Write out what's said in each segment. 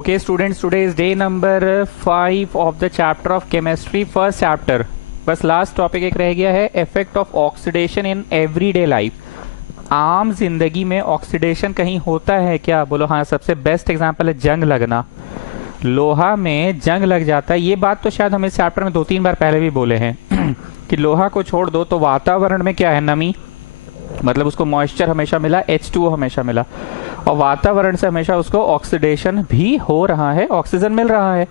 Okay, students, today is day number 5 of the chapter of chemistry, first chapter. बस last topic एक रह गया है, effect of oxidation in everyday life. आम जिंदगी में ऑक्सीडेशन कहीं होता है क्या? बोलो हाँ। सबसे बेस्ट एग्जांपल है जंग लगना। लोहा में जंग लग जाता है। ये बात तो शायद हम इस चैप्टर में 2-3 बार पहले भी बोले हैं कि लोहा को छोड़ दो तो वातावरण में क्या है, नमी, मतलब उसको मॉइस्चर हमेशा मिला, H2O हमेशा मिला, और वातावरण से हमेशा उसको ऑक्सीडेशन भी हो रहा है, ऑक्सीजन मिल रहा है।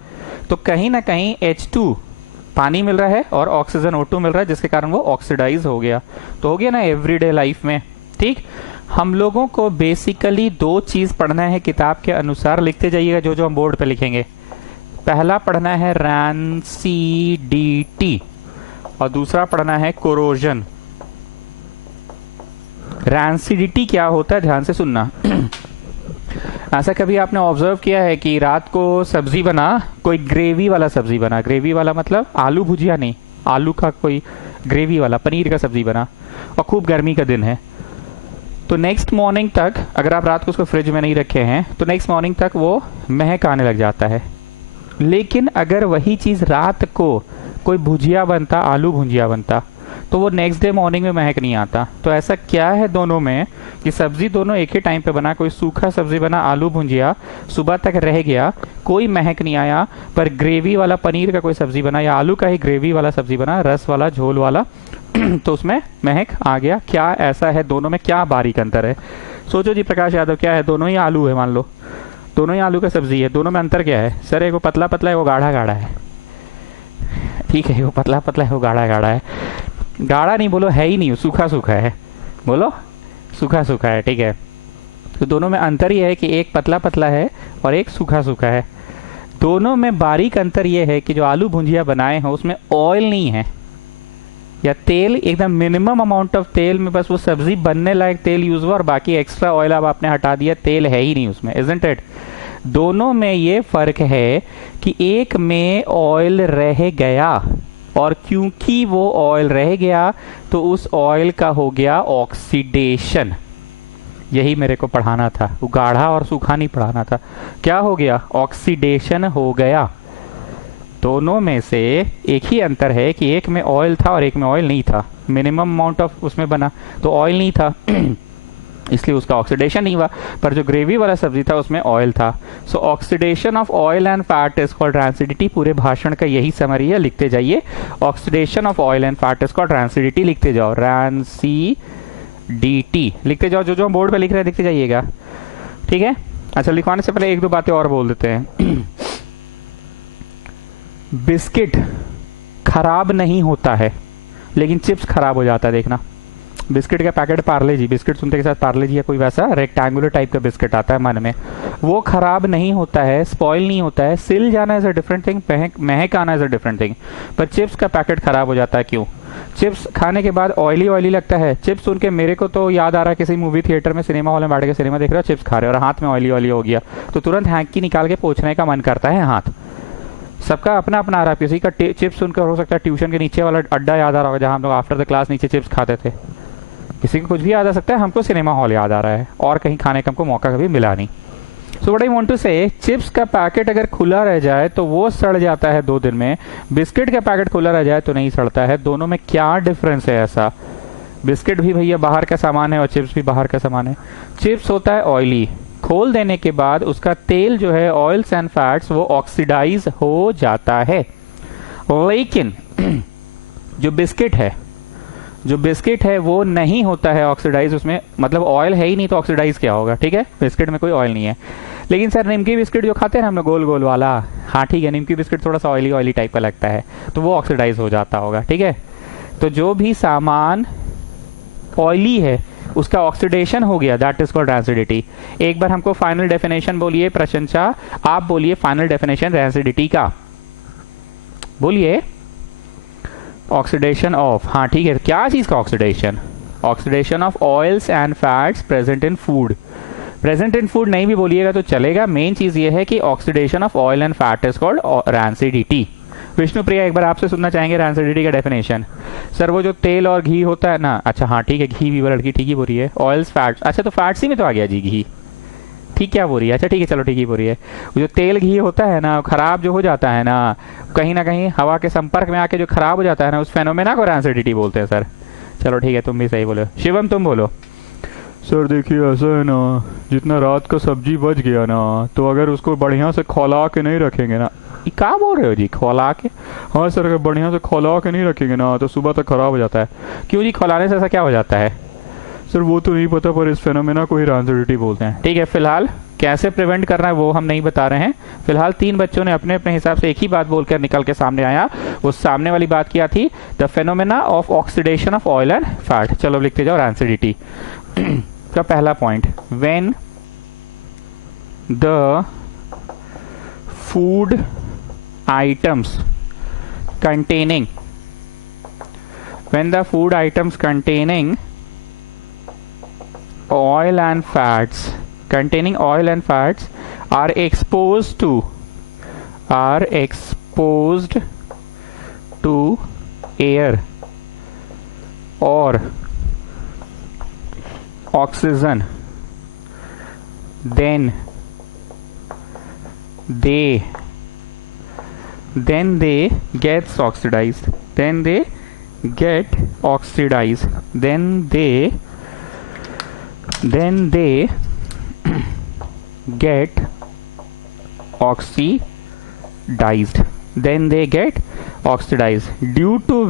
तो कहीं ना कहीं H2 पानी मिल रहा है और ऑक्सीजन O2 मिल रहा है, जिसके कारण वो ऑक्सीडाइज हो गया। तो हो गया ना एवरीडे लाइफ में। ठीक, हम लोगों को बेसिकली 2 चीज पढ़ना है किताब के अनुसार। लिखते जाइएगा जो जो हम बोर्ड पे लिखेंगे। पहला पढ़ना है रैंसिडिटी और दूसरा पढ़ना है कोरोजन। रैंसिडिटी क्या होता है, ध्यान से सुनना। ऐसा कभी आपने ऑब्जर्व किया है कि रात को सब्जी बना, कोई ग्रेवी वाला सब्जी बना, ग्रेवी वाला मतलब आलू भुजिया नहीं, आलू का कोई ग्रेवी वाला पनीर का सब्जी बना, और खूब गर्मी का दिन है, तो नेक्स्ट मॉर्निंग तक, अगर आप रात को उसको फ्रिज में नहीं रखे हैं तो नेक्स्ट मॉर्निंग तक वो महक आने लग जाता है। लेकिन अगर वही चीज रात को कोई भुजिया बनता, आलू भुजिया बनता, तो वो नेक्स्ट डे मॉर्निंग में महक नहीं आता। तो ऐसा क्या है दोनों में कि सब्जी दोनों एक ही टाइम पे बना, कोई सूखा सब्जी बना आलू भुजिया, सुबह तक रह गया, कोई महक नहीं आया, पर ग्रेवी वाला पनीर का कोई सब्जी बना या आलू का ही ग्रेवी वाला सब्जी बना, रस वाला, झोल वाला, तो उसमें महक आ गया। क्या ऐसा है दोनों में, क्या बारीक अंतर है? सोचो जी प्रकाश यादव, क्या है? दोनों ही आलू है, मान लो दोनों ही आलू का सब्जी है, दोनों में अंतर क्या है? सर एक वो पतला पतला है, वो गाढ़ा गाढ़ा है। ठीक है, वो पतला पतला है, वो गाढ़ा गाढ़ा है। गाढ़ा नहीं बोलो, है ही नहीं, सूखा सूखा है, बोलो सूखा सूखा है। ठीक है, तो दोनों में अंतर ये है कि एक पतला पतला है और एक सूखा सूखा है। दोनों में बारीक अंतर ये है कि जो आलू भुजिया बनाए हैं उसमें ऑयल नहीं है, या तेल एकदम मिनिमम अमाउंट ऑफ तेल में बस वो सब्जी बनने लायक तेल यूज हुआ, और बाकी एक्स्ट्रा ऑयल अब आपने हटा दिया, तेल है ही नहीं उसमें, इजंट इट? दोनों में ये फर्क है कि एक में ऑयल रह गया, और क्योंकि वो ऑयल रह गया तो उस ऑयल का हो गया ऑक्सीडेशन। यही मेरे को पढ़ाना था, वो गाढ़ा और सूखा नहीं पढ़ाना था। क्या हो गया? ऑक्सीडेशन हो गया। दोनों में से एक ही अंतर है कि एक में ऑयल था और एक में ऑयल नहीं था, मिनिमम अमाउंट ऑफ उसमें बना, तो ऑयल नहीं था इसलिए उसका ऑक्सीडेशन नहीं हुआ, पर जो ग्रेवी वाला सब्जी था उसमें ऑयल था। सो oxidation of oil and fat is called rancidity. पूरे भाषण का यही समरी है, लिखते जाइए। Oxidation of oil and fat is called rancidity, लिखते जाओ, रैंसिडिटी लिखते जाओ। जो जो हम बोर्ड पे लिख रहे हैं लिखते जाइएगा, ठीक है? अच्छा, लिखवाने से पहले 1-2 बातें और बोल देते हैं। बिस्किट खराब नहीं होता है, लेकिन चिप्स खराब हो जाता है। देखना, बिस्किट का पैकेट, पार्ले जी, बिस्किट सुनते के साथ पार्ले जी या कोई वैसा रेक्टेंगुलर टाइप का बिस्किट आता है मन में, वो खराब नहीं होता है, स्पॉइल नहीं होता है। सिल जाना इज अ डिफरेंट थिंग, महक आना इज अ डिफरेंट थिंग। पर चिप्स का पैकेट खराब हो जाता है, क्यों? चिप्स खाने के बाद ऑयली ऑयली लगता है। चिप्स सुन के मेरे को तो याद आ रहा है, किसी मूवी थिएटर में, सिनेमा हॉल में बैठ के सिनेमा देख रहे हो, चिप्स खा रहे हो और हाथ में ऑयली ऑयली हो गया, तो तुरंत हैंकी निकाल के पोंछने का मन करता है हाथ। सबका अपना अपना आ रहा है। किसी का चिप्स सुनकर हो सकता है ट्यूशन के नीचे वाला अड्डा याद आ रहा होगा, जहां हम लोग आफ्टर द क्लास नीचे चिप्स खाते थे। किसी को कुछ भी याद आ सकता है, हमको सिनेमा हॉल याद आ रहा है, और कहीं खाने का हमको मौका कभी मिला नहीं। So what I want to say, chips का पैकेट अगर खुला रह जाए तो वो सड़ जाता है 2 दिन में, बिस्किट का पैकेट खुला रह जाए तो नहीं सड़ता है। दोनों में क्या डिफरेंस है ऐसा? बिस्किट भी भैया बाहर का सामान है और चिप्स भी बाहर का सामान है। चिप्स होता है ऑयली, खोल देने के बाद उसका तेल जो है, ऑयल्स एंड फैट्स, वो ऑक्सीडाइज हो जाता है। लेकिन जो बिस्किट है वो नहीं होता है ऑक्सीडाइज, उसमें मतलब ऑयल है ही नहीं, तो ऑक्सीडाइज क्या होगा? ठीक है, बिस्किट में कोई ऑयल नहीं है। लेकिन सर निमकी बिस्किट जो खाते हैं ना हम लोग, गोल गोल वाला, हाँ ठीक है, निमकी बिस्किट थोड़ा सा ऑयली ऑयली टाइप का लगता है, तो वो ऑक्सीडाइज हो जाता होगा। ठीक है, तो जो भी सामान ऑयली है उसका ऑक्सीडेशन हो गया, दैट इज कॉल्ड रैंसिडिटी। एक बार हमको फाइनल डेफिनेशन बोलिए, प्रशंसा आप बोलिए फाइनल डेफिनेशन रैंसिडिटी का, बोलिए। ऑक्सीडेशन ऑफ, हाँ ठीक है, क्या चीज का oxidation? Oxidation of oils and fats present in food. Present in food नहीं भी बोलिएगा तो चलेगा, मेन चीज ये है कि oxidation of oil and fat is called rancidity. Vishnu Priya एक बार आपसे सुनना चाहेंगे रैंसिडिटी का डेफिनेशन। सर वो जो तेल और घी होता है ना, अच्छा हाँ ठीक है, घी भी, वो लड़की ठीक ही बोल रही है, ऑयल्स फैट्स, अच्छा तो फैट्स ही में तो आ गया जी घी, ठीक क्या बोल रही है? अच्छा ठीक है, चलो ठीक ही बोल रही है। जो तेल घी होता है ना, खराब जो हो जाता है ना कहीं हवा के संपर्क में आके जो खराब हो जाता है ना, उस फेनोमेना को रैंसिडिटी बोलते हैं सर। चलो ठीक है, तुम भी सही बोलो। शिवम तुम बोलो। सर देखिए ऐसा है ना, जितना रात का सब्जी बच गया ना, तो अगर उसको बढ़िया से खौला के नहीं रखेंगे ना। ये क्या बोल रहे हो जी, खौला के? हाँ सर, अगर बढ़िया से खौला के नहीं रखेंगे ना तो सुबह तक खराब हो जाता है। क्यों जी, खौलाने से ऐसा क्या हो जाता है? सर वो तो नहीं पता, पर इस फेनोमेना को ही रैंसिडिटी बोलते हैं। ठीक है, फिलहाल कैसे प्रिवेंट करना है वो हम नहीं बता रहे हैं। फिलहाल 3 बच्चों ने अपने अपने हिसाब से एक ही बात बोलकर निकल के सामने आया। वो सामने वाली बात क्या थी? The phenomena of oxidation of oil and fat. चलो लिखते जाओ रैंसिडिटी का पहला point, when the food items containing when the food items containing oil and fats are exposed to air or oxygen, then they get oxidized. Then they get oxidized. Due to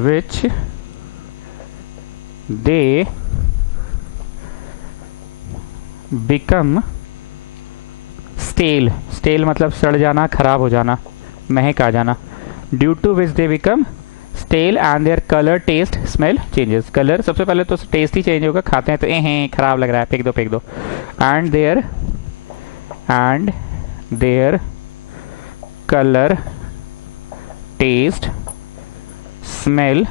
which they become stale मतलब सड़ जाना, खराब हो जाना, महक आ जाना। Due to which they become stale and their colour taste smell changes. Colour सबसे पहले तो टेस्ट ही चेंज होगा, खाते हैं तो खराब लग रहा है, फेंक दो। And their colour taste smell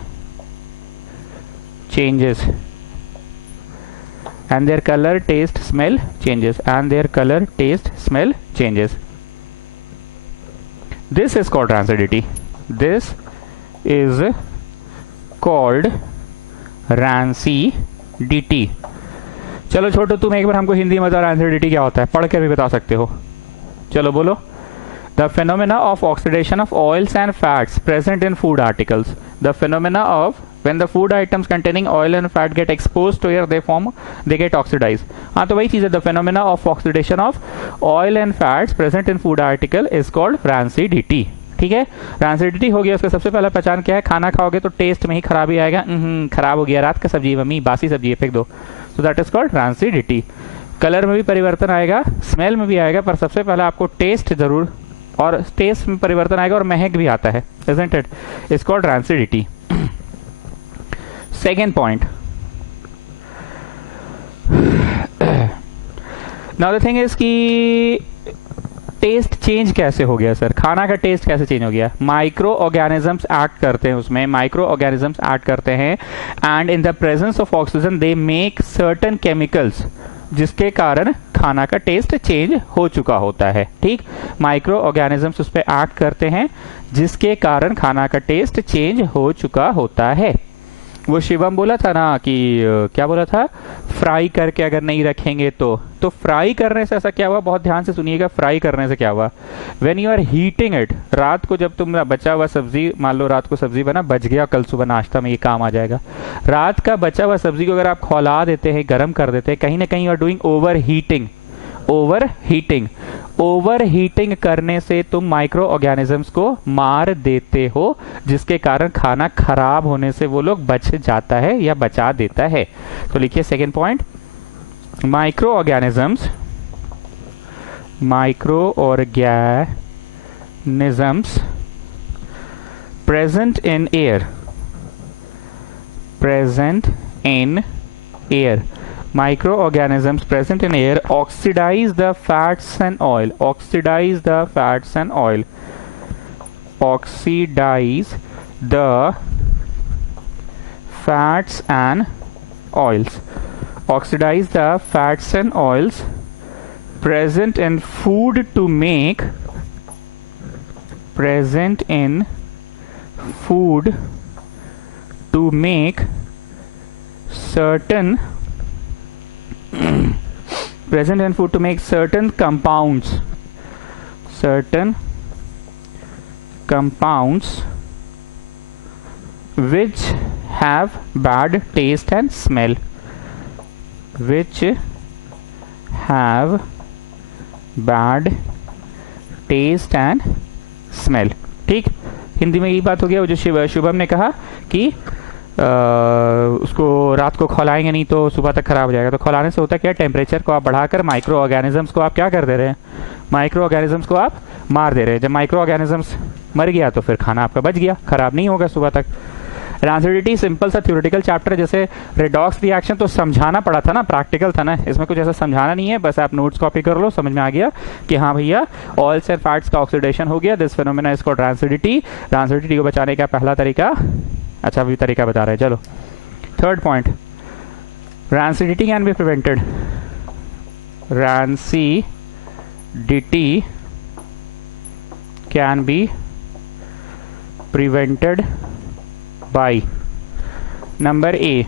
changes and their color taste smell changes this is called rancidity. This is called rancidity. चलो छोटू, तुम एक बार हमको हिंदी में बताओ rancidity क्या होता है, पढ़ कर भी बता सकते हो। चलो बोलो। The phenomena of oxidation of oils and fats present in food articles. The phenomena of when the food items containing oil and fat get exposed to air, they get oxidized. हाँ तो वही चीज़ है। The phenomena of oxidation of oil and fats present in food article is called rancidity. ठीक है, rancidity हो गया। उसका सबसे पहला पहचान क्या है? खाना खाओगे तो टेस्ट में ही खराबी आएगा। खराब हो गया, रात का सब्जी मम्मी, बासी सब्जी है, फेंक दो। So that is called rancidity. Colour में भी परिवर्तन आएगा, स्मेल में भी आएगा, पर सबसे पहले आपको टेस्ट जरूर, और टेस्ट में परिवर्तन आएगा और महक भी आता है, isn't it? It's called rancidity. Second point. Now the thing is कि टेस्ट चेंज कैसे हो गया सर? खाना का टेस्ट कैसे चेंज हो गया? माइक्रो ऑर्गेनिजम्स एक्ट करते हैं उसमें, and in the presence of oxygen they make certain chemicals, जिसके कारण खाना का टेस्ट चेंज हो चुका होता है। ठीक, माइक्रो ऑर्गेनिजम्स उस पर एक्ट करते हैं जिसके कारण खाना का टेस्ट चेंज हो चुका होता है। वो शिवम बोला था ना कि क्या बोला था, फ्राई करके अगर नहीं रखेंगे तो फ्राई करने से ऐसा क्या हुआ? बहुत ध्यान से सुनिएगा, फ्राई करने से क्या हुआ? When you are heating it, रात को जब तुम बचा हुआ सब्जी, मान लो रात को सब्जी बना, बच गया, कल सुबह नाश्ता में ये काम आ जाएगा। रात का बचा हुआ सब्जी को अगर आप खौला देते हैं, गर्म कर देते हैं, कहीं ना कहीं यू आर डूइंग ओवरहीटिंग करने से तुम माइक्रो ऑर्गेनिजम्स को मार देते हो, जिसके कारण खाना खराब होने से वो लोग बच जाता है या बचा देता है। तो लिखिए second point, micro organisms present in air, microorganisms present in air oxidize the fats and oil, oxidize the fats and oils, present in food to make certain present in food to make certain compounds which have bad taste and smell, which have bad taste and smell। ठीक, हिंदी में यही बात हो गया। वो जो शुभम ने कहा कि उसको रात को खौलाएंगे नहीं तो सुबह तक खराब हो जाएगा। तो खौलाने से होता क्या, टेम्परेचर को आप बढ़ाकर माइक्रो ऑर्गेनिजम्स को आप क्या कर दे रहे हैं, माइक्रो ऑर्गेनिजम्स को आप मार दे रहे हैं। जब माइक्रो ऑर्गेनिजम्स मर गया तो फिर खाना आपका बच गया, खराब नहीं होगा सुबह तक। एसिडिटी सिंपल सा थ्योरेटिकल चैप्टर, जैसे रेडॉक्स रिएक्शन तो समझाना पड़ा था ना, प्रैक्टिकल था ना, इसमें कुछ ऐसा समझाना नहीं है, बस आप नोट्स कॉपी कर लो, समझ में आ गया कि हाँ भैया ऑयल्स एंड फैट्स का ऑक्सीडेशन हो गया, this phenomena is called rancidity. Rancidity को बचाने का पहला तरीका, अच्छा अभी तरीका बता रहे हैं, चलो third point, rancidity can be prevented, rancidity can be prevented by number A,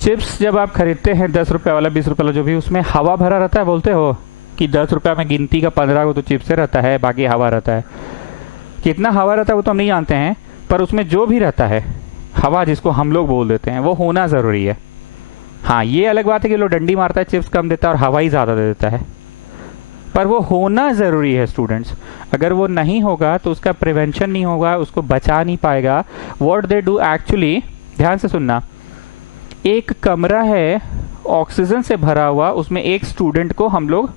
chips जब आप खरीदते हैं 10 रुपए वाला 20 रुपए वाला जो भी, उसमें हवा भरा रहता है, बोलते हो कि 10 रुपए में गिनती का 15 को तो चिप्स रहता है, बाकी हवा रहता है। कितना हवा रहता है वो तो हम नहीं जानते हैं, पर उसमें जो भी रहता है हवा, जिसको हम लोग बोल देते हैं, वो होना जरूरी है। हाँ ये अलग बात है कि लोग डंडी मारता है, चिप्स कम देता है और हवा ही ज्यादा दे देता है, पर वो होना जरूरी है स्टूडेंट्स। अगर वो नहीं होगा तो उसका प्रिवेंशन नहीं होगा, उसको बचा नहीं पाएगा। व्हाट दे डू एक्चुअली, ध्यान से सुनना, एक कमरा है ऑक्सीजन से भरा हुआ, उसमें एक स्टूडेंट को हम लोग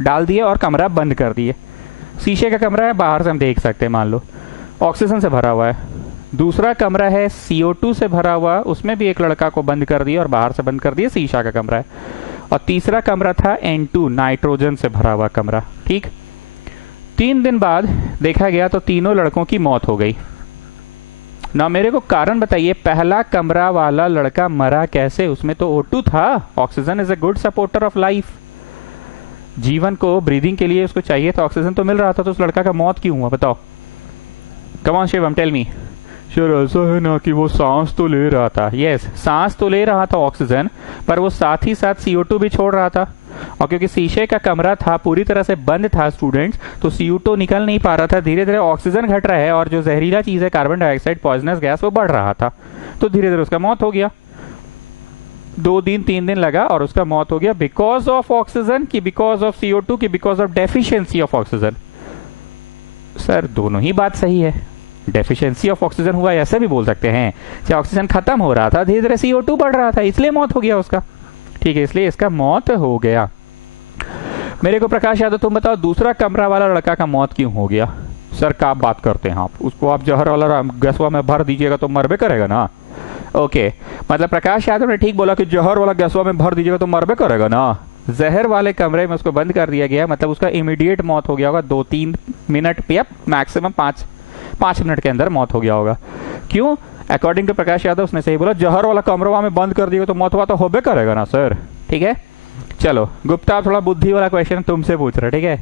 डाल दिए और कमरा बंद कर दिए। शीशे का कमरा है, बाहर से हम देख सकते हैं, मान लो ऑक्सीजन से भरा हुआ है। दूसरा कमरा है CO2 से भरा हुआ, उसमें भी एक लड़का को बंद कर दिया और बाहर से बंद कर दिया, शीशा का कमरा है। और तीसरा कमरा था N2, नाइट्रोजन से भरा हुआ कमरा। ठीक, 3 दिन बाद देखा गया तो तीनों लड़कों की मौत हो गई ना। मेरे को कारण बताइए, पहला कमरा वाला लड़का मरा कैसे? उसमें तो O2 था। Oxygen is a good supporter of life, जीवन को ब्रीदिंग के लिए उसको चाहिए था, ऑक्सीजन तो मिल रहा था, तो उस लड़का का मौत क्यों हुआ बताओ? Come on Shivam, tell me. Sir ऐसा है ना कि वो सांस तो ले रहा था। यस, सांस तो ले रहा था ऑक्सीजन, पर वो साथ ही साथ CO2 भी छोड़ रहा था। और क्योंकि शीशे का कमरा था, पूरी तरह से बंद था स्टूडेंट्स, तो CO2 निकल नहीं पा रहा था, धीरे धीरे ऑक्सीजन घट रहा है और जो जहरीला चीज है कार्बन डाइऑक्साइड पॉइजनस गैस वो बढ़ रहा था, तो धीरे धीरे उसका मौत हो गया। 2 दिन 3 दिन लगा और उसका मौत हो गया, बिकॉज ऑफ ऑक्सीजन की बिकॉज ऑफ CO2 की because of deficiency of oxygen? Sir दोनों ही बात सही है, डेफिशिएंसी ऑफ ऑक्सीजन हुआ ऐसा भी बोल सकते हैं, चाहे ऑक्सीजन खत्म हो रहा था, धीरे धीरे CO2 बढ़ रहा था, इसलिए मौत हो गया उसका। ठीक है, इसलिए इसका मौत हो गया। मेरे को प्रकाश यादव तुम बताओ, दूसरा कमरा वाला लड़का का मौत क्यों हो गया? सर क्या बात करते हैं आप, उसको आप जहर वाला गैसवा में भर दीजिएगा तो मरबे करेगा ना। ओके, मतलब प्रकाश यादव ने ठीक बोला कि जहर वाला गैसवा में भर दीजिएगा तो मरबे करेगा ना। जहर वाले कमरे में उसको बंद कर दिया गया, मतलब उसका इमीडिएट मौत हो गया होगा, 2-3 मिनट या मैक्सिमम 5 मिनट के अंदर मौत हो गया होगा। क्यों? अकॉर्डिंग टू प्रकाश यादव उसने सही बोला, जहर वाला कमरा में बंद कर दिया तो मौत हुआ तो होबे करेगा ना सर। ठीक है, चलो गुप्ता थोड़ा बुद्धि वाला क्वेश्चन तुमसे पूछ रहा है। ठीक है,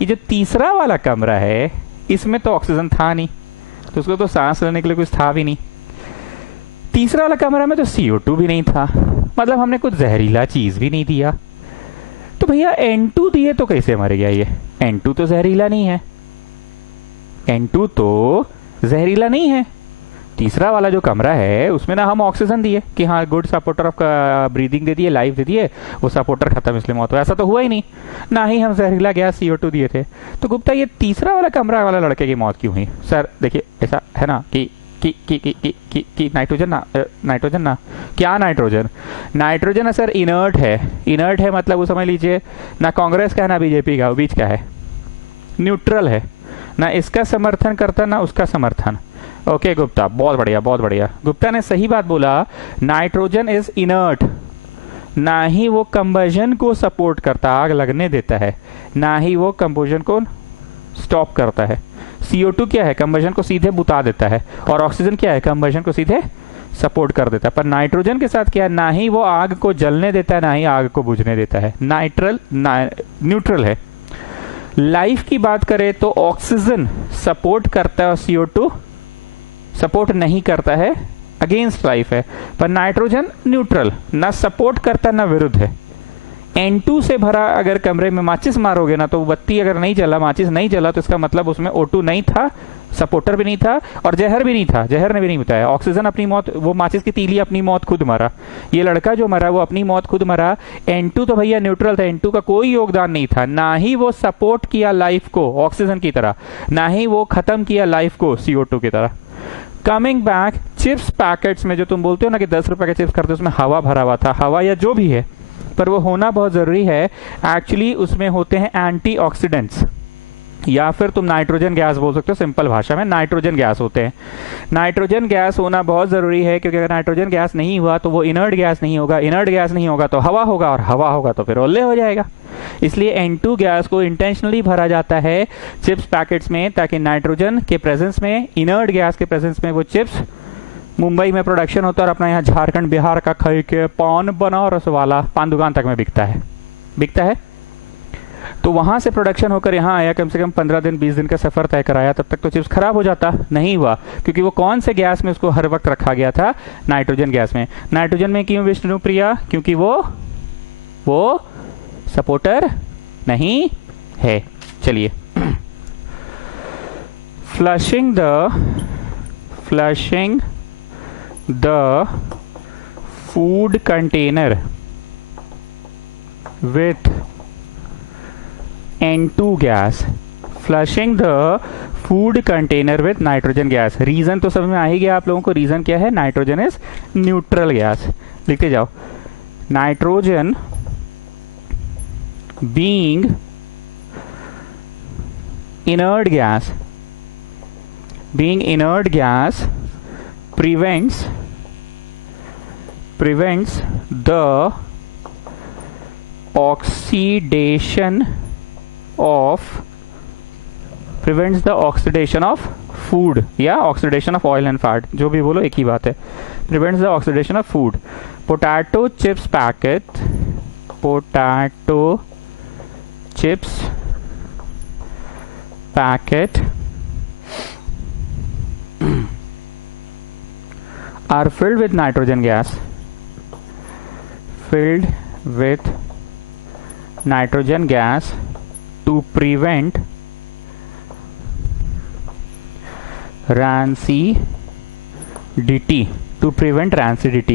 ये जो तीसरा वाला कमरा है, इसमें तो ऑक्सीजन था नहीं, तो उसको तो सांस लेने के लिए कुछ था भी नहीं। तीसरा वाला कमरा में तो CO2 भी नहीं था, मतलब हमने कुछ जहरीला चीज भी नहीं दिया। तो भैया N2 दिए तो कैसे मर गया ये? N2 तो जहरीला नहीं है, N2 तो जहरीला नहीं है। तीसरा वाला जो कमरा है उसमें ना हम ऑक्सीजन दिए कि हाँ गुड सपोर्टर ऑफ ब्रीदिंग दे दिए, लाइफ दे दिए, वो सपोर्टर खत्म इसलिए मौत हुआ, ऐसा तो हुआ ही नहीं। ना ही हम जहरीला गैस CO2 दिए थे। तो गुप्ता ये तीसरा वाला कमरा वाला लड़के की मौत क्यों हुई? सर देखिए ऐसा है ना कि नाइट्रोजन ना क्या नाइट्रोजन है सर, इनर्ट है, मतलब वो समझ लीजिए ना कांग्रेस का है ना बीजेपी का, बीच का है, न्यूट्रल है, ना इसका समर्थन करता ना उसका समर्थन। ओके गुप्ता, बहुत बढ़िया। गुप्ता ने सही बात बोला, नाइट्रोजन इज इनर्ट, ना ही वो कंबशन को सपोर्ट करता, आग लगने देता है, ना ही वो कंबशन को स्टॉप करता है। CO2 क्या है? कंबशन को सीधे बुता देता है, और ऑक्सीजन क्या है? कंबशन को सीधे सपोर्ट कर देता है। पर नाइट्रोजन के साथ क्या है? ना ही वो आग को जलने देता है, ना ही आग को बुझने देता है, न्यूट्रल है। लाइफ की बात करें तो ऑक्सीजन सपोर्ट करता है और CO2 सपोर्ट नहीं करता है अगेंस्ट लाइफ है, पर नाइट्रोजन न्यूट्रल, ना सपोर्ट करता ना विरुद्ध है। N2 से भरा अगर कमरे में माचिस मारोगे ना, तो बत्ती अगर नहीं जला, माचिस नहीं जला, तो इसका मतलब उसमें O2 नहीं था, सपोर्टर भी नहीं था और जहर भी नहीं था, जहर ने भी नहीं बताया। ऑक्सीजन अपनी मौत, वो माचिस की तीली अपनी मौत खुद मरा, ये लड़का जो मरा वो अपनी मौत खुद मरा। N2 तो भैया न्यूट्रल था, N2 का कोई योगदान नहीं था, ना ही वो सपोर्ट किया लाइफ को ऑक्सीजन की तरह, ना ही वो खत्म किया लाइफ को CO2 की तरह। कमिंग बैक, चिप्स पैकेट्स में जो तुम बोलते हो ना कि 10 रुपए के चिप्स खरीदते, उसमें हवा भरा हुआ था, हवा या जो भी है, पर वो होना बहुत जरूरी है। एक्चुअली उसमें होते हैं एंटीऑक्सीडेंट्स, या फिर तुम नाइट्रोजन गैस बोल सकते हो, सिंपल भाषा में नाइट्रोजन गैस होते हैं। नाइट्रोजन गैस होना बहुत जरूरी है, क्योंकि अगर नाइट्रोजन गैस नहीं हुआ तो वो इनर्ट गैस नहीं होगा, इनर्ट गैस नहीं होगा तो हवा होगा, और हवा होगा तो फिर ओले हो जाएगा। इसलिए N2 गैस को इंटेंशनली भरा जाता है चिप्स पैकेट्स में, ताकि नाइट्रोजन के प्रेजेंस में, इनर्ट गैस के प्रेजेंस में वो चिप्स मुंबई में प्रोडक्शन होता है और अपना यहाँ झारखंड बिहार का खाई के पान बनारस वाला पान दुकान तक में बिकता है। तो वहां से प्रोडक्शन होकर यहाँ आया, कम से कम 15 दिन 20 दिन का सफर तय कराया, तब तक तो चिप्स खराब हो जाता, नहीं हुआ, क्योंकि वो कौन से गैस में उसको हर वक्त रखा गया था, नाइट्रोजन गैस में। नाइट्रोजन में क्यों विष्णु प्रिया? क्योंकि वो सपोर्टर नहीं है। चलिए, flushing the food container with N2 gas, flushing the food container with nitrogen gas. Reason तो समझ में आ ही गया आप लोगों को, रीजन क्या है? Nitrogen is neutral gas. लिखते जाओ, nitrogen being inert gas prevents the oxidation of food या oxidation of oil and fat, जो भी बोलो एक ही बात है। Prevents the oxidation of food. Potato chips packet are filled with nitrogen gas to prevent rancidity,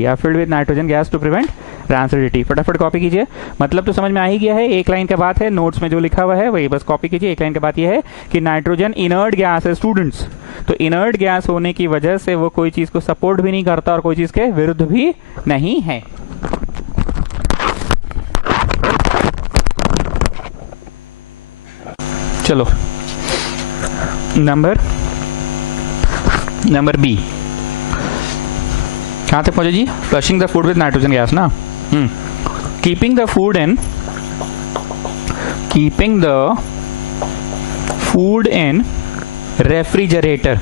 are filled with nitrogen gas to prevent rancidity। फटाफट copy कीजिए, मतलब तो समझ में आ ही गया है, एक लाइन का बात है, नोट्स में जो लिखा हुआ है वही बस कॉपी कीजिए। एक लाइन का बात यह है कि नाइट्रोजन इनर्ट गैस है स्टूडेंट्स, तो इनर्ट गैस होने की वजह से वो कोई चीज को सपोर्ट भी नहीं करता और कोई चीज के विरुद्ध भी नहीं है। चलो, नंबर बी कहां तक पहुंचे जी? Flushing the food with nitrogen gas ना। Keeping the food in refrigerator,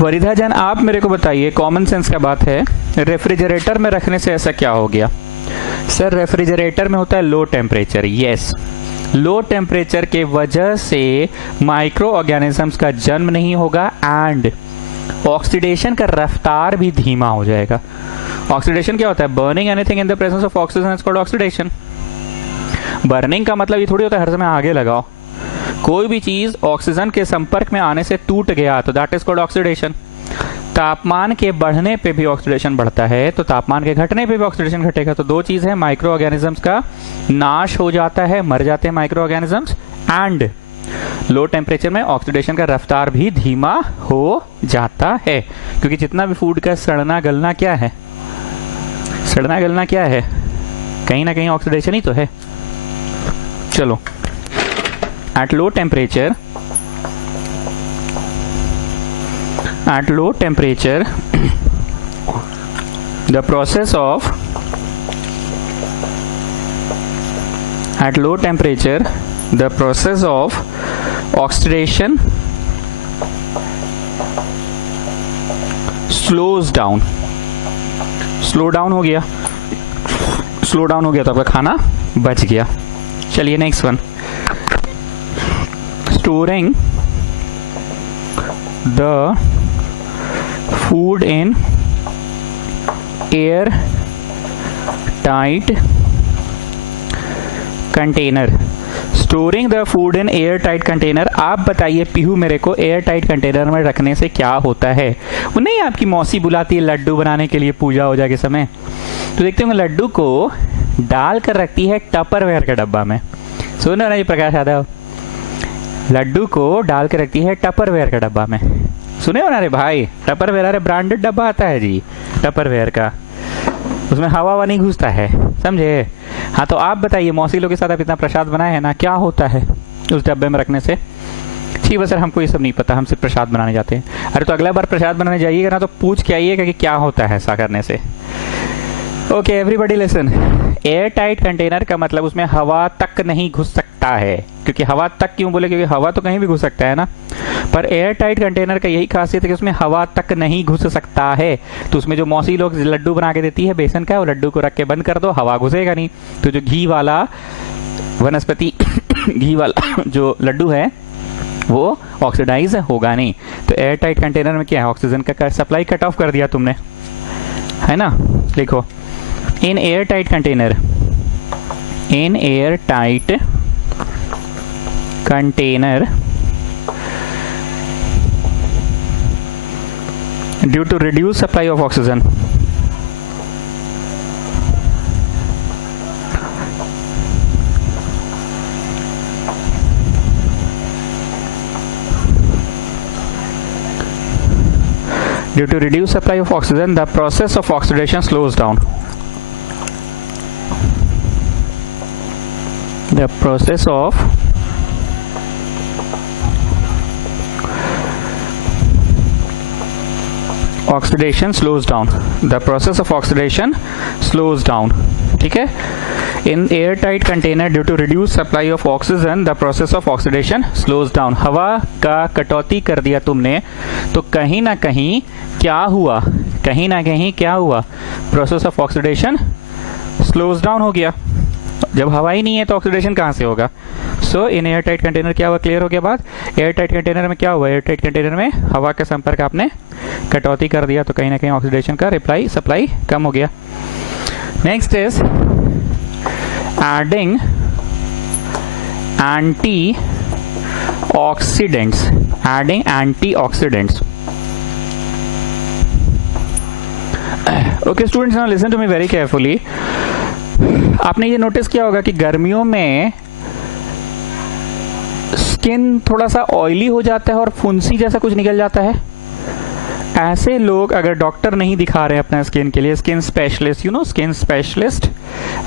वरिधा जन आप मेरे को बताइए, कॉमन सेंस का बात है, रेफ्रिजरेटर में रखने से ऐसा क्या हो गया? सर रेफ्रिजरेटर में होता है low temperature. Yes, low temperature के वजह से माइक्रो ऑर्गेनिजम्स का जन्म नहीं होगा एंड ऑक्सीडेशन का रफ्तार भी धीमा हो जाएगा। ऑक्सीडेशन क्या होता है? Burning anything in the presence of oxygen is called oxidation. Burning का मतलब ये थोड़ी होता है हर समय आगे लगाओ, कोई भी चीज ऑक्सीजन के संपर्क में आने से टूट गया तो दैट इज कॉल्ड ऑक्सीडेशन। तापमान के बढ़ने पे भी ऑक्सीडेशन बढ़ता है, तो तापमान के घटने पे भी ऑक्सीडेशन घटेगा। तो दो चीज है, माइक्रो ऑर्गेनिजम्स का नाश हो जाता है, मर जाते हैं micro organisms, and low temperature में ऑक्सीडेशन का रफ्तार भी धीमा हो जाता है। क्योंकि जितना भी फूड का सड़ना गलना क्या है, कहीं ना कहीं ऑक्सीडेशन ही तो है। चलो, at low temperature the process of oxidation slows down हो गया तो आपका खाना बच गया। चलिए next one, storing the food in air tight container. Storing the food in air tight container. आप बताइए पीहू मेरे को, एयर टाइट कंटेनर में रखने से क्या होता है? वो नहीं आपकी मौसी बुलाती है लड्डू बनाने के लिए पूजा वूजा के समय, तो देखते होंगे लड्डू को डाल कर रखती है टपरवेयर के डब्बा में। सुनो ना ये प्रकाश यादव, लड्डू को डाल कर रखती है टपरवेयर का डब्बा में। सुने हो ना रे भाई, टपरवेयर, अरे ब्रांडेड डब्बा आता है जी टपरवेयर का, उसमें हवा नहीं घुसता है, समझे? हाँ तो आप बताइए, मौसी लोग के साथ आप इतना प्रसाद बनाए हैं ना, क्या होता है उस डब्बे में रखने से? ठीक है सर, हमको ये सब नहीं पता, हम सिर्फ प्रसाद बनाने जाते हैं। अरे तो अगला बार प्रसाद बनाने जाइएगा ना तो पूछ के आइएगा कि क्या होता है ऐसा करने से। Okay everybody listen, air tight container का मतलब उसमें हवा तक नहीं घुस सकता है। क्योंकि हवा तक क्यों बोले? क्योंकि हवा तो कहीं भी घुस सकता है ना, पर एयर टाइट कंटेनर का यही खासियत है कि उसमें हवा तक नहीं घुस सकता है। तो उसमें जो मौसी लोग लड्डू बना के देती है बेसन का, वो लड्डू को रख के बंद कर दो, हवा घुसेगा नहीं। तो जो घी वाला वनस्पति घी वाला जो लड्डू है वो ऑक्सीडाइज होगा नहीं। तो एयर टाइट कंटेनर में क्या है, ऑक्सीजन का सप्लाई कट ऑफ कर दिया तुमने, है ना? देखो, in air tight container, in air tight container due to reduce supply of oxygen, due to reduced supply of oxygen, the process of oxidation slows down. The process of oxidation slows down. The process of oxidation slows down. ठीक है? In airtight container, due to reduced supply of oxygen, the process of oxidation slows down. हवा का कटौती कर दिया तुमने, तो कहीं ना कहीं क्या हुआ? कहीं ना कहीं क्या हुआ? Process of oxidation slows down हो गया। जब हवा ही नहीं है तो ऑक्सीडेशन कहाँ से होगा? सो इन एयर टाइट कंटेनर क्या हुआ? क्लियर हो गया बात? एयर टाइट कंटेनर में क्या हुआ? एयर टाइट कंटेनर में हवा का संपर्क आपने कटौती कर दिया, तो कहीं ना कहीं ऑक्सीडेशन का सप्लाई कम हो गया। Next is adding antioxidants. Adding antioxidants. Okay students, now listen to me very carefully. आपने ये नोटिस किया होगा कि गर्मियों में स्किन थोड़ा सा ऑयली हो जाता है और फुंसी जैसा कुछ निकल जाता है। ऐसे लोग अगर डॉक्टर नहीं दिखा रहे हैं अपना स्किन के लिए, skin specialist, you know skin specialist,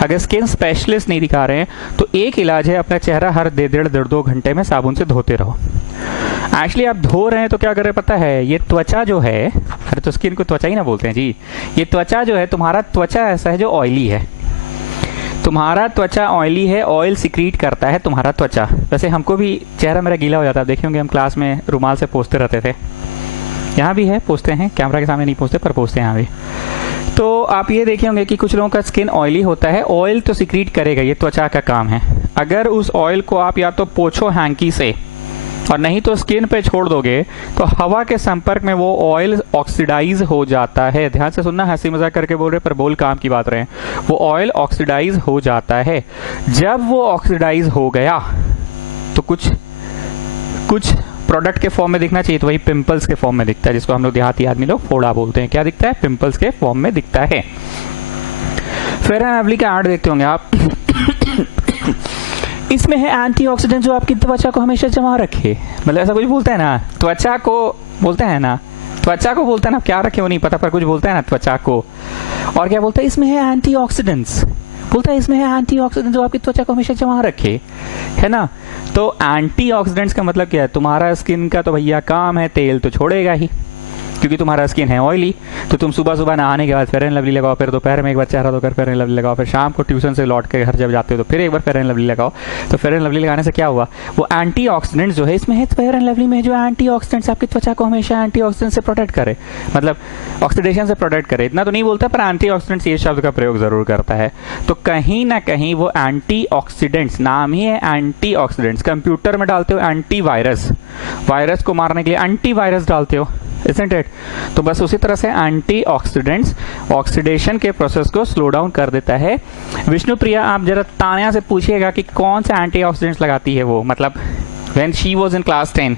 अगर स्किन स्पेशलिस्ट नहीं दिखा रहे हैं तो एक इलाज है, अपना चेहरा हर 1.5-2 घंटे में साबुन से धोते रहो। एक्चुअली आप धो रहे हैं तो क्या कर रहे पता है? ये त्वचा जो है, अरे तो स्किन को त्वचा ही ना बोलते हैं जी, ये त्वचा जो है, तुम्हारा त्वचा ऐसा है जो ऑयली है। तुम्हारा त्वचा ऑयली है, ऑयल सिक्रीट करता है तुम्हारा त्वचा। वैसे हमको भी चेहरा मेरा गीला हो जाता है, देखे होंगे हम क्लास में रुमाल से पोंछते रहते थे, यहाँ भी है, पोंछते हैं, कैमरा के सामने नहीं पोंछते पर पोंछते हैं यहाँ भी। तो आप ये देखे होंगे कि कुछ लोगों का स्किन ऑयली होता है, ऑयल तो सिक्रीट करेगा, ये त्वचा का काम है। अगर उस ऑयल को आप या तो पोंछो हैंकी से और नहीं तो स्किन पे छोड़ दोगे तो हवा के संपर्क में वो ऑयल ऑक्सीडाइज हो जाता है। ध्यान से सुनना, हंसी मजाक करके बोल रहे पर बोल काम की बात रहे। वो ऑयल ऑक्सीडाइज हो जाता है। जब वो ऑक्सीडाइज हो गया तो कुछ प्रोडक्ट के फॉर्म में दिखना चाहिए, तो वही पिंपल्स के फॉर्म में दिखता है, जिसको हम लोग देहाती आदमी लोग फोड़ा बोलते हैं। क्या दिखता है? पिंपल्स के फॉर्म में दिखता है। फेयर एंड लवली का ऐड देखते होंगे आप। इसमें है एंटीऑक्सीडेंट जो आपकी त्वचा को हमेशा जमा रखे, मतलब ऐसा कुछ बोलता है ना, त्वचा को बोलता है ना, त्वचा को बोलता है ना, क्या रखे वो नहीं पता पर कुछ बोलता है ना त्वचा को। और क्या बोलता है? इसमें है एंटीऑक्सीडेंट्स, बोलता है इसमें है एंटीऑक्सीडेंट जो आपकी त्वचा को हमेशा जमा रखे, है ना। तो एंटीऑक्सीडेंट्स का मतलब क्या है? तुम्हारा स्किन का तो भैया काम है, तेल तो छोड़ेगा ही, क्योंकि तुम्हारा स्किन है ऑयली। तो तुम सुबह सुबह नहाने के बाद फेयर एंड लवली लगाओ, फिर दोपहर में एक बार चेहरा धोकर फेयर एंड लवली लगाओ, फिर शाम को ट्यूशन से लौट के घर जब जाते हो तो फिर एक बार फेयर एंड लवली लगाओ। तो फेयर एंड लवली लगाने से क्या हुआ, वो एंटीऑक्सीडेंट्स जो है इसमें है फेयर एंड लवली में, जो एंटीऑक्सीडेंट्स आपकी त्वचा को हमेशा एंटीऑक्सीडेंट से प्रोटेक्ट करे, मतलब ऑक्सीडेशन से प्रोटेक्ट करे। इतना तो नहीं बोलता पर एंटीऑक्सीडेंट्स ये शब्द का प्रयोग जरूर करता है। तो कहीं ना कहीं वो एंटीऑक्सीडेंट्स, नाम ही है एंटीऑक्सीडेंट्स। कंप्यूटर में डालते हो एंटीवायरस, वायरस को मारने के लिए एंटीवायरस डालते हो, isn't it? तो बस उसी तरह से एंटीऑक्सीडेंट्स ऑक्सीडेशन के प्रोसेस को स्लो डाउन कर देता है। विष्णुप्रिया, आप जरा तानिया से पूछिएगा कि कौन सा एंटीऑक्सीडेंट्स लगाती है वो, मतलब when she was in class 10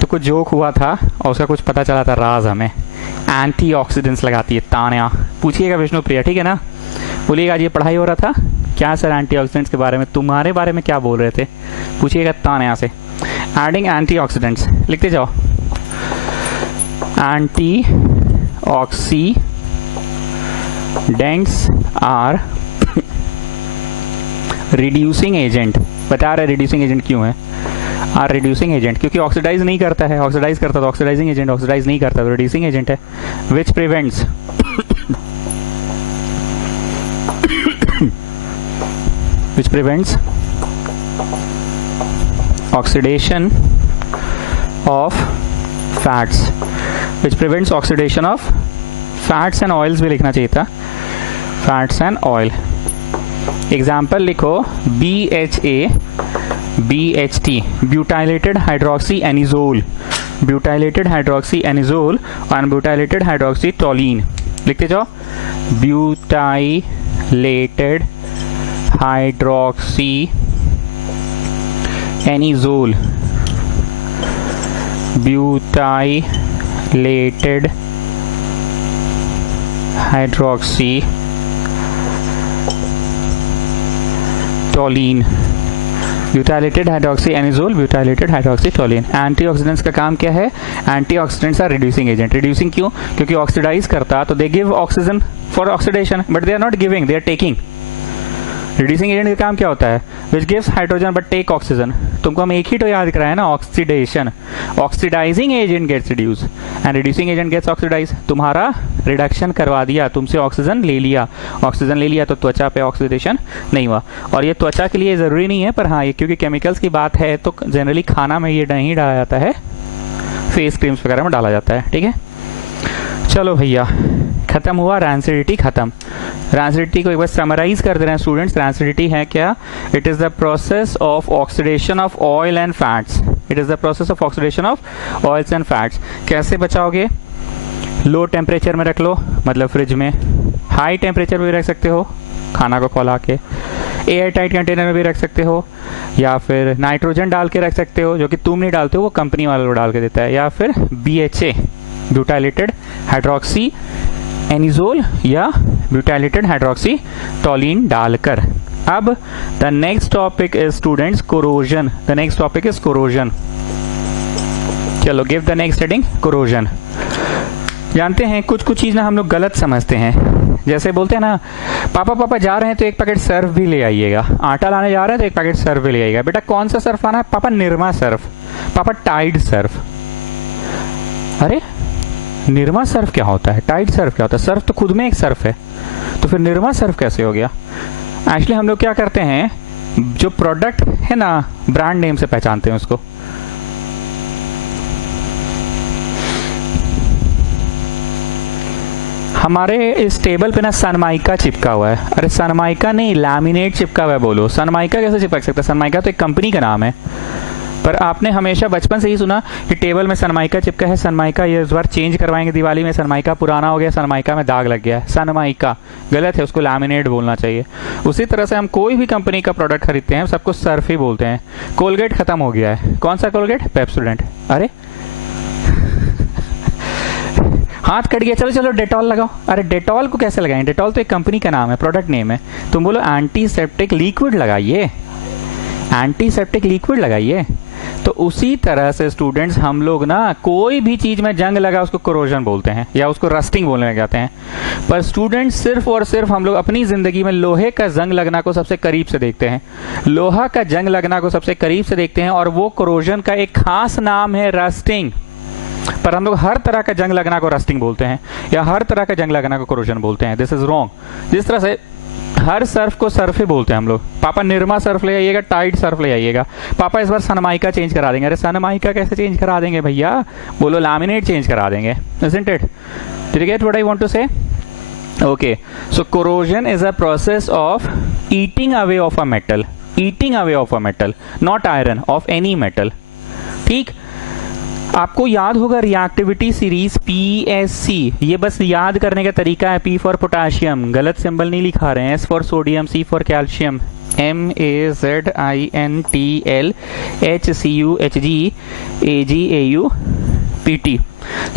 तो कुछ जोक हुआ था और उसका कुछ पता चला था राज हमें। एंटीऑक्सीडेंट्स लगाती है तानिया, पूछिएगा विष्णुप्रिया, ठीक है ना? बोलिएगा ये पढ़ाई हो रहा था क्या सर एंटीऑक्सीडेंट्स के बारे में, तुम्हारे बारे में क्या बोल रहे थे, पूछिएगा तानिया से। एडिंग एंटीऑक्सीडेंट्स लिखते जाओ, एंटीऑक्सीडेंट्स आर रिड्यूसिंग एजेंट। बता रहे रिड्यूसिंग एजेंट क्यों है, आर रिड्यूसिंग एजेंट, क्योंकि ऑक्सीडाइज नहीं करता है, ऑक्सीडाइज करता तो ऑक्सीडाइजिंग एजेंट, ऑक्सीडाइज नहीं करता तो रिड्यूसिंग एजेंट है। Which prevents which prevents oxidation of fats, which prevents oxidation of fats and oils भी लिखना चाहिए था, fats and oil। एग्जाम्पल लिखो BHA, BHT, butylated hydroxyanizole, butylated hydroxyanizole और butylated hydroxytoluene। लिखते जाओ, butylated hydroxyanizole, butylated hydroxytoluene, butylated hydroxyanizole, butylated hydroxytoluene। Antioxidants का काम क्या है, antioxidants are reducing agent. Reducing क्यों, क्योंकि ऑक्सीडाइज करता तो they give oxygen for oxidation, but they are not giving, they are taking. Reducing agent का काम क्या होता है, which gives hydrogen but take oxygen. तुमको हम एक ही तो याद कराया ना, oxidation. Oxidising agent gets reduce and reducing agent gets oxidise. तुम्हारा रिडक्शन करवा दिया, तुमसे ऑक्सीजन ले लिया, ऑक्सीजन ले लिया तो त्वचा पे ऑक्सीडेशन नहीं हुआ। और ये त्वचा के लिए जरूरी नहीं है, पर हाँ ये क्योंकि केमिकल्स की बात है तो जनरली खाना में ये नहीं डाला जाता है, फेस क्रीम्स वगैरह में डाला जाता है, ठीक है। चलो भैया, खत्म हुआ, रैंसिडिटी खत्म। रैंसिडिटी को एक बार समराइज कर दे रहे हैं स्टूडेंट्स। रैंसिडिटी है क्या, it is the process of oxidation of oil and fats. It is the process of oxidation of oils and fats. कैसे बचाओगे, लो टेम्परेचर में रख लो, मतलब फ्रिज में। हाई टेम्परेचर में भी रख सकते हो खाना को खौला के, एयर टाइट कंटेनर में भी रख सकते हो, या फिर नाइट्रोजन डाल के रख सकते हो, जो कि तुम नहीं डालते हो, वो कंपनी वालों को डाल के देता है, या फिर BHA, ब्यूटाइलेटेड हाइड्रोक्सी एनिजोल या ब्यूटाइलेटेड हाइड्रोक्सीटोलिन डालकर। अब the next topic is students corrosion. The next topic is corrosion. चलो give the next heading, corrosion. जानते हैं कुछ कुछ चीज ना हम लोग गलत समझते हैं। जैसे बोलते हैं ना, पापा पापा जा रहे हैं तो एक पैकेट सर्फ भी ले आइएगा, आटा लाने जा रहे हैं तो एक पैकेट सर्फ भी ले आइएगा। बेटा कौन सा सर्फ लाना है, पापा निरमा सर्फ, पापा टाइड सर्फ। अरे निरमा सर्फ क्या होता है, टाइड सर्फ क्या होता है, सर्फ तो खुद में एक सर्फ है, तो फिर निरमा सर्फ कैसे हो गया। एक्चुअली हम लोग क्या करते हैं, जो प्रोडक्ट है ना ब्रांड नेम से पहचानते हैं उसको। हमारे इस टेबल पे ना सनमाइका चिपका हुआ है। अरे सनमाइका नहीं, लैमिनेट चिपका हुआ है। बोलो सनमाइका कैसे चिपक सकता है, सनमाइका तो एक कंपनी का नाम है। पर आपने हमेशा बचपन से ही सुना कि टेबल में सनमाइका चिपका है, सनमाइका ये इस बार चेंज करवाएंगे दिवाली में, सनमाइका पुराना हो गया, सनमाइका में दाग लग गया है। सनमाइका गलत है, उसको लैमिनेट बोलना चाहिए। उसी तरह से हम कोई भी कंपनी का प्रोडक्ट खरीदते हैं सबको सर्फ ही बोलते हैं। कोलगेट खत्म हो गया है, कौन सा कोलगेट, पेप्सोडेंट। अरे हाथ कट गया, चलो चलो डेटॉल लगाओ। अरे डेटॉल को कैसे लगाएं, डेटॉल तो एक कंपनी का नाम है, प्रोडक्ट नेम है। तुम बोलो एंटीसेप्टिक लिक्विड लगाइए, एंटीसेप्टिक लिक्विड लगाइए। तो उसी तरह से स्टूडेंट्स हम लोग ना कोई भी चीज में जंग लगा उसको कोरोजन बोलते हैं या उसको रस्टिंग बोलने लग जाते हैं। पर स्टूडेंट्स सिर्फ और सिर्फ हम लोग अपनी जिंदगी में लोहे का जंग लगना को सबसे करीब से देखते हैं, लोहा का जंग लगना को सबसे करीब से देखते हैं, और वो कोरोजन का एक खास नाम है रस्टिंग। पर हम लोग हर तरह का जंग लगना को रस्टिंग बोलते हैं, या हर तरह का जंग लगना को कोरोजन बोलते हैं। This is wrong. जिस तरह से हर सर्फ को सर्फ ही बोलते हैं हम लोग। पापा निरमा सर्फ ले आइएगा, टाइड सर्फ ले आइएगा। पापा इस बार सनमाइका चेंज करा देंगे। अरे सनमाइका कैसे चेंज करा देंगे भैया, बोलो लैमिनेट चेंज करा देंगे। Isn't it? Did you get what I want to say? Okay, so corrosion is a process of eating away of a metal, eating away of a metal, not iron, of any metal. ठीक, आपको याद होगा reactivity series PSC, ये बस याद करने का तरीका है। P फॉर पोटाशियम, गलत सिंबल नहीं लिखा रहे हैं। S for sodium, C for calcium, MAZINTLHCUHGAGAUPT।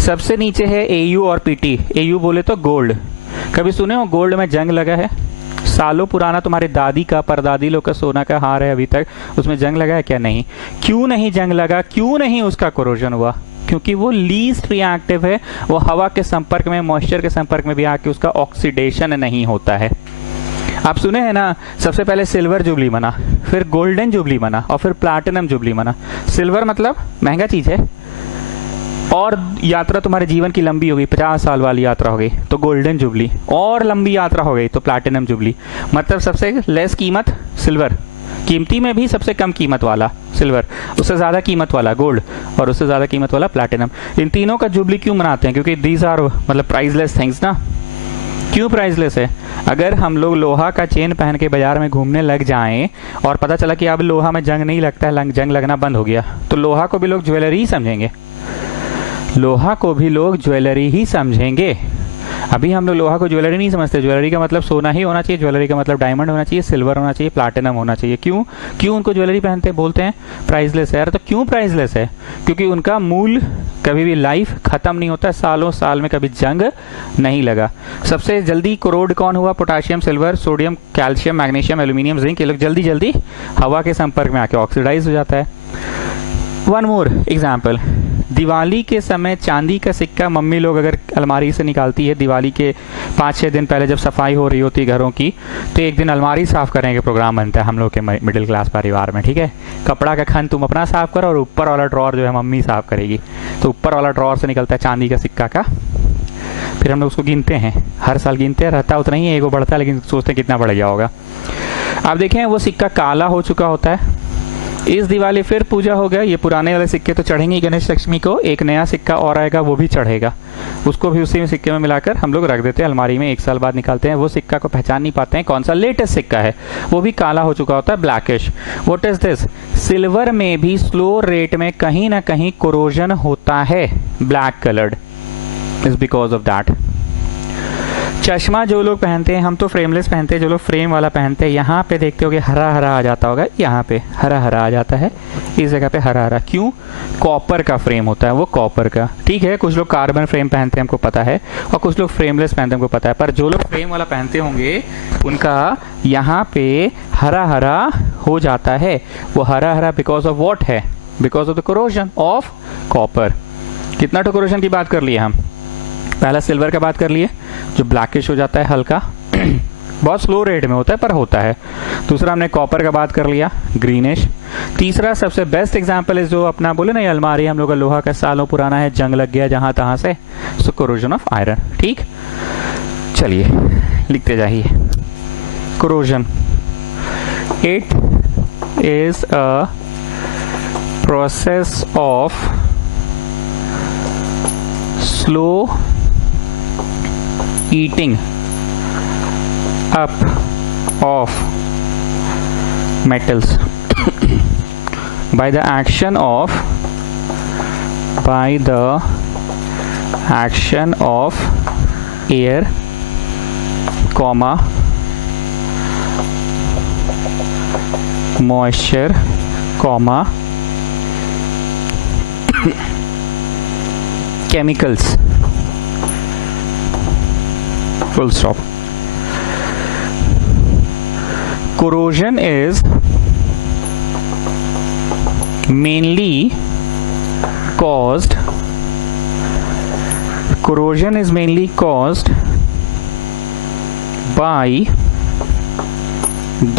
सबसे नीचे है AU और PT। AU बोले तो गोल्ड। कभी सुने हो गोल्ड में जंग लगा है? सालों पुराना तुम्हारी दादी का, परदादी लोग का सोना का हार है अभी तक, उसमें जंग लगा है क्या? नहीं। क्यों नहीं जंग लगा? क्यों नहीं उसका कोरोजन हुआ? क्योंकि वो लीस्ट रिएक्टिव है। वो हवा के संपर्क में, मॉइस्चर के संपर्क में भी आके उसका ऑक्सीडेशन नहीं होता है। आप सुने हैं ना, सबसे पहले सिल्वर जुबली बना, फिर गोल्डन जुबली बना और फिर प्लैटिनम जुबली बना। सिल्वर मतलब महंगा चीज है, और यात्रा तुम्हारे जीवन की लंबी हो गई, 50 साल वाली यात्रा हो गई तो गोल्डन जुबली, और लंबी यात्रा हो गई तो प्लैटिनम जुबली। मतलब सबसे लेस कीमत सिल्वर, कीमती में भी सबसे कम कीमत वाला सिल्वर, उससे ज़्यादा कीमत वाला गोल्ड, और उससे ज़्यादा कीमत वाला प्लैटिनम। इन तीनों का जुबली क्यों मनाते हैं? क्योंकि दीज आर मतलब प्राइसलेस थिंग्स ना। क्यों प्राइसलेस है? अगर हम लोग लोहा का चेन पहन के बाजार में घूमने लग जाएं और पता चला कि अब लोहा में जंग नहीं लगता है, जंग लगना बंद हो गया, तो लोहा को भी लोग ज्वेलरी ही समझेंगे। लोहा को भी लोग ज्वेलरी ही समझेंगे। अभी हम लोग लोहा को ज्वेलरी नहीं समझते। ज्वेलरी का मतलब सोना ही होना चाहिए, ज्वेलरी का मतलब डायमंड होना चाहिए, सिल्वर होना चाहिए, प्लैटिनम होना चाहिए। क्यों क्यों उनको ज्वेलरी पहनते बोलते हैं प्राइसलेस है? यार तो क्यों प्राइसलेस है? क्योंकि उनका मूल कभी भी लाइफ खत्म नहीं होता, सालों साल में कभी जंग नहीं लगा। सबसे जल्दी कोरोड कौन हुआ? Potassium, silver, sodium, calcium, magnesium, aluminium, zinc, ये लोग जल्दी जल्दी हवा के संपर्क में आके ऑक्सीडाइज हो जाता है। वन मोर एग्जाम्पल, दिवाली के समय चांदी का सिक्का मम्मी लोग अगर अलमारी से निकालती है, दिवाली के 5-6 दिन पहले जब सफाई हो रही होती है घरों की, तो एक दिन अलमारी साफ करने के प्रोग्राम बनता है हम लोग के मिडिल क्लास परिवार में। ठीक है, कपड़ा का खन तुम अपना साफ करो और ऊपर वाला ड्रॉर जो है मम्मी साफ करेगी। तो ऊपर वाला ड्रॉर से निकलता है चांदी का सिक्का का, फिर हम लोग उसको गिनते हैं, हर साल गिनते हैं, रहता उतना ही है, एगो बढ़ता है, लेकिन सोचते हैं कितना बढ़ गया होगा। आप देखें वो सिक्का काला हो चुका होता है। इस दिवाली फिर पूजा हो गया, ये पुराने वाले सिक्के तो चढ़ेंगे गणेश लक्ष्मी को, एक नया सिक्का और आएगा वो भी चढ़ेगा, उसको भी उसी में सिक्के में मिलाकर हम लोग रख देते हैं अलमारी में। 1 साल बाद निकालते हैं, वो सिक्का को पहचान नहीं पाते हैं कौन सा लेटेस्ट सिक्का है, वो भी काला हो चुका होता है, blackish. What is this? Silver में भी स्लो रेट में कहीं ना कहीं कोरोजन होता है, black coloured, is because of that. चश्मा जो लोग पहनते हैं, हम तो फ्रेमलेस पहनते हैं, जो लोग फ्रेम वाला पहनते हैं, यहाँ पे देखते होगे हरा हरा आ जाता होगा, यहाँ पे हरा हरा आ जाता है, इस जगह पे हरा हरा। क्यों? कॉपर का फ्रेम होता है वो, कॉपर का। ठीक है, कुछ लोग कार्बन फ्रेम पहनते हैं हमको पता है, और कुछ लोग फ्रेमलेस पहनते हैं हमको पता है, पर जो लोग फ्रेम वाला पहनते होंगे उनका यहाँ पे हरा हरा हो जाता है। वो हरा हरा बिकॉज ऑफ वॉट है? Because of the corrosion of copper. कितना तो कोरोजन की बात कर लिए हम? पहला सिल्वर का बात कर लिए जो ब्लैकिश हो जाता है हल्का, बहुत स्लो रेट में होता है पर होता है। दूसरा हमने कॉपर का बात कर लिया, ग्रीनिश। तीसरा सबसे बेस्ट एग्जांपल है जो अपना बोले ना, ये अलमारी हम लोग का लोहा का सालों पुराना है, जंग लग गया जहां तहां से, सो कोरोजन ऑफ आयरन। ठीक, चलिए लिखते जाइए। Corrosion, it is a process of slow eating up of metals by the action of air, comma, moisture, comma, chemicals, full stop. Corrosion is mainly caused by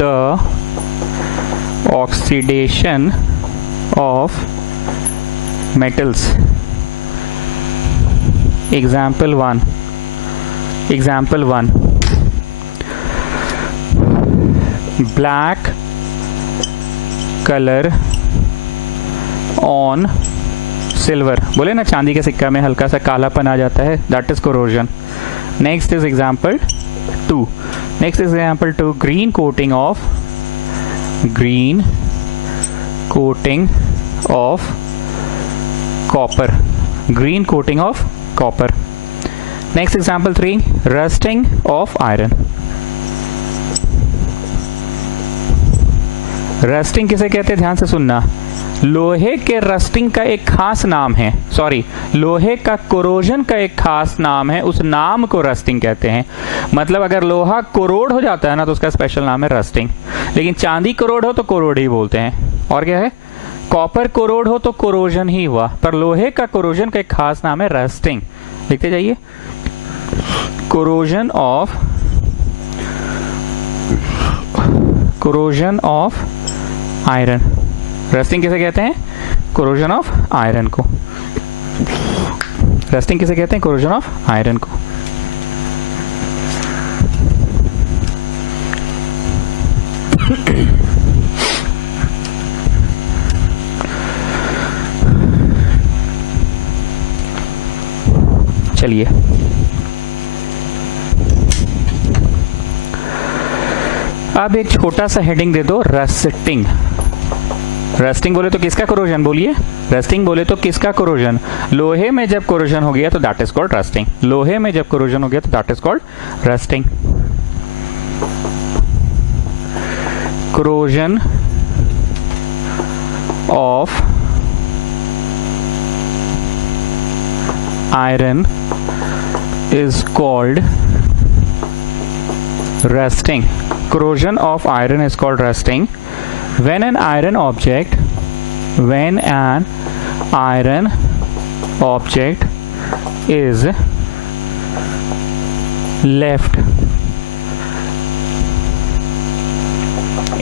the oxidation of metals, example one, black colour on silver. बोले ना चांदी के सिक्का में हल्का सा कालापन आ जाता है, that is corrosion. Next is example two, green coating of copper, green coating of copper. Next example three, rusting of iron. Rusting किसे कहते हैं, ध्यान से सुनना। लोहे के रस्टिंग का एक खास नाम है, सॉरी, लोहे का कोरोजन का एक खास नाम है, उस नाम को रस्टिंग कहते हैं। मतलब अगर लोहा कोरोड हो जाता है ना तो उसका स्पेशल नाम है रस्टिंग, लेकिन चांदी कोरोड हो तो कोरोड ही बोलते हैं। और क्या है, कॉपर कोरोड हो तो कोरोजन ही हुआ, पर लोहे का कोरोजन का एक खास नाम है रस्टिंग। लिखते जाइए, कोरोजन ऑफ आयरन। रस्टिंग किसे कहते हैं, कोरोजन ऑफ आयरन को। रस्टिंग किसे कहते हैं, कोरोजन ऑफ आयरन को। चलिए अब एक छोटा सा हेडिंग दे दो, रस्टिंग। रस्टिंग बोले तो किसका कोरोजन, बोलिए, रस्टिंग बोले तो किसका कोरोजन। लोहे में जब कोरोजन हो गया तो दैट इज कॉल्ड रस्टिंग। लोहे में जब कोरोजन हो गया तो that is called rusting. Corrosion of iron is called rusting. Corrosion of iron is called rusting. When an iron object is left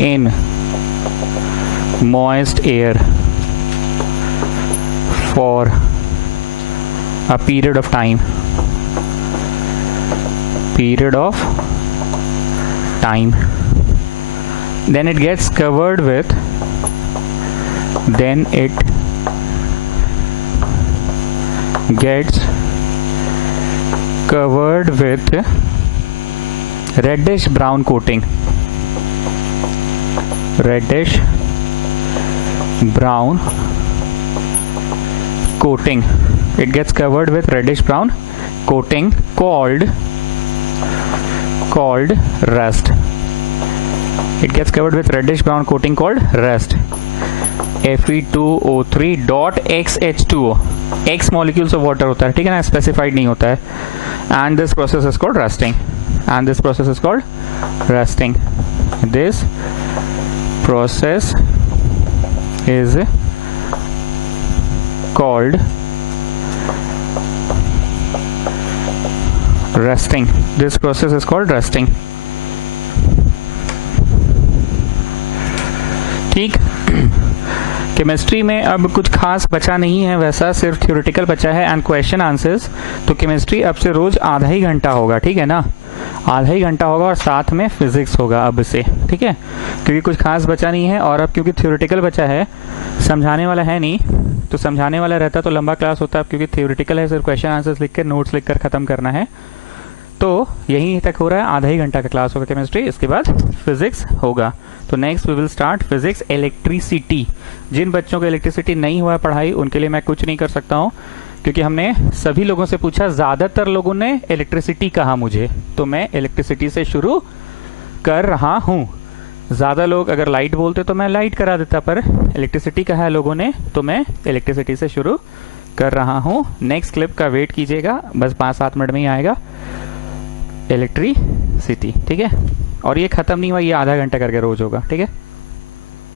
in moist air for a period of time, then it gets covered with reddish brown coating. Reddish brown coating. It gets covered with reddish brown coating called rust. It gets covered with reddish brown coating called rust. Fe2O3.XH2O, X molecules of water होता है, ठीक है ना, specified नहीं होता है। And this process is called rusting. This process is called rusting. This process is called rusting. ठीक, chemistry में अब कुछ खास बचा नहीं है, वैसा सिर्फ थ्योरेटिकल बचा है एंड क्वेश्चन आंसर्स। तो केमिस्ट्री अब से रोज आधा ही घंटा होगा, ठीक है ना, आधा ही घंटा होगा और साथ में फिजिक्स होगा अब से, ठीक है, क्योंकि कुछ खास बचा नहीं है। और अब क्योंकि थ्योरेटिकल बचा है, समझाने वाला है नहीं, तो समझाने वाला रहता तो लंबा क्लास होता। अब क्योंकि थ्योरेटिकल है, सिर्फ क्वेश्चन आंसर्स लिख कर नोट्स लिख कर खत्म करना है, तो यहीं तक हो रहा है, आधा ही घंटा का क्लास होगा केमिस्ट्री, इसके बाद फिजिक्स होगा। तो next we will start physics electricity. जिन बच्चों को इलेक्ट्रिसिटी नहीं हुआ पढ़ाई उनके लिए मैं कुछ नहीं कर सकता हूँ, क्योंकि हमने सभी लोगों से पूछा, ज्यादातर लोगों ने इलेक्ट्रिसिटी कहा मुझे, तो मैं इलेक्ट्रिसिटी से शुरू कर रहा हूँ। ज्यादा लोग अगर लाइट बोलते तो मैं लाइट करा देता, पर इलेक्ट्रिसिटी कहा है लोगों ने तो मैं इलेक्ट्रिसिटी से शुरू कर रहा हूँ। नेक्स्ट क्लिप का वेट कीजिएगा, बस 5-7 मिनट में ही आएगा इलेक्ट्रिसिटी, ठीक है। और ये खत्म नहीं हुआ, ये आधा घंटा करके रोज होगा, ठीक है।